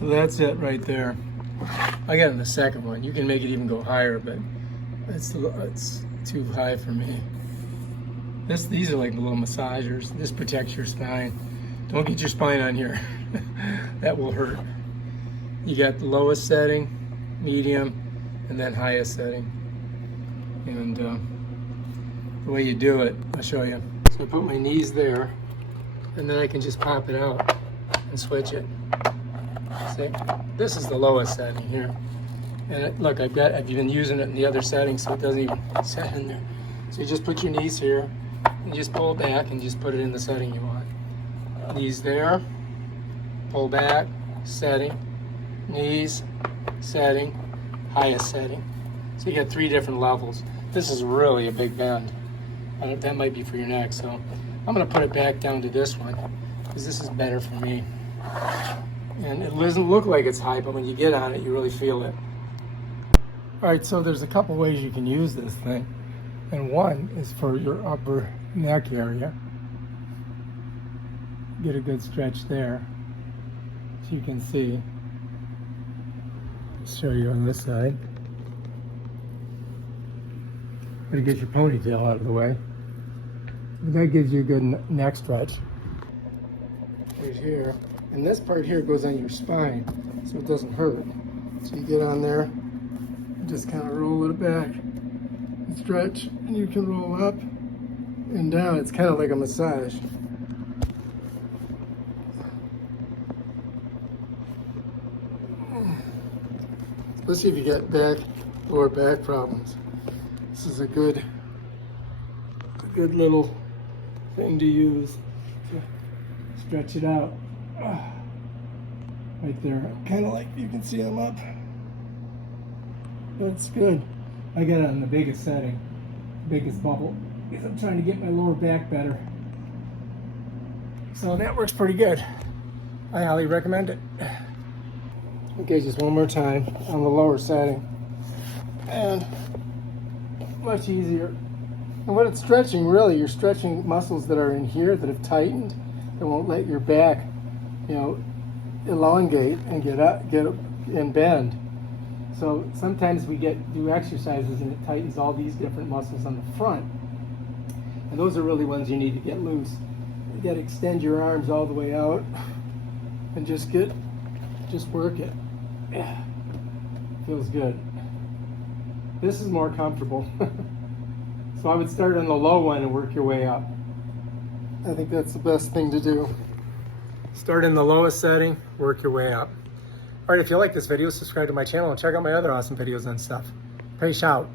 So that's it right there. I got in the second one. You can make it even go higher, but it's too high for me. These are like little massagers. This protects your spine. Don't get your spine on here. That will hurt. You got the lowest setting, medium, and then highest setting. And the way you do it, I'll show you. So I put my knees there, and then I can just pop it out and switch it. See, this is the lowest setting here. And look, I've been using it in the other setting, so it doesn't even set in there. So you just put your knees here, and you just pull it back and just put it in the setting you want. Knees there, pull back, setting, knees, setting, highest setting. So you get 3 different levels. This is really a big bend. That might be for your neck, so I'm gonna put it back down to this one, because this is better for me. And it doesn't look like it's high, but when you get on it, you really feel it. All right, so there's a couple ways you can use this thing. And one is for your upper neck area. Get a good stretch there, so you can see. I'll show you on this side. Gotta get your ponytail out of the way. But that gives you a good neck stretch. Right here. And this part here goes on your spine, so it doesn't hurt. So you get on there, and just kind of roll it back, and stretch, and you can roll up and down. It's kind of like a massage. Especially if you get lower back problems. This is a good little thing to use to stretch it out. Right there, kind of like you can see them up. That's good. I got it on the biggest setting, biggest bubble, because I'm trying to get my lower back better. So that works pretty good. I highly recommend it. Okay, just one more time on the lower setting. And much easier. And what it's stretching, really, you're stretching muscles that are in here that have tightened, that won't let your back, elongate and get and bend. So sometimes we do exercises and it tightens all these different muscles on the front. And those are really ones you need to get loose. You got to extend your arms all the way out and just work it. Yeah. Feels good. This is more comfortable. So I would start on the low one and work your way up. I think that's the best thing to do. Start in the lowest setting, work your way up. All right, if you like this video, subscribe to my channel and check out my other awesome videos on stuff. Peace out.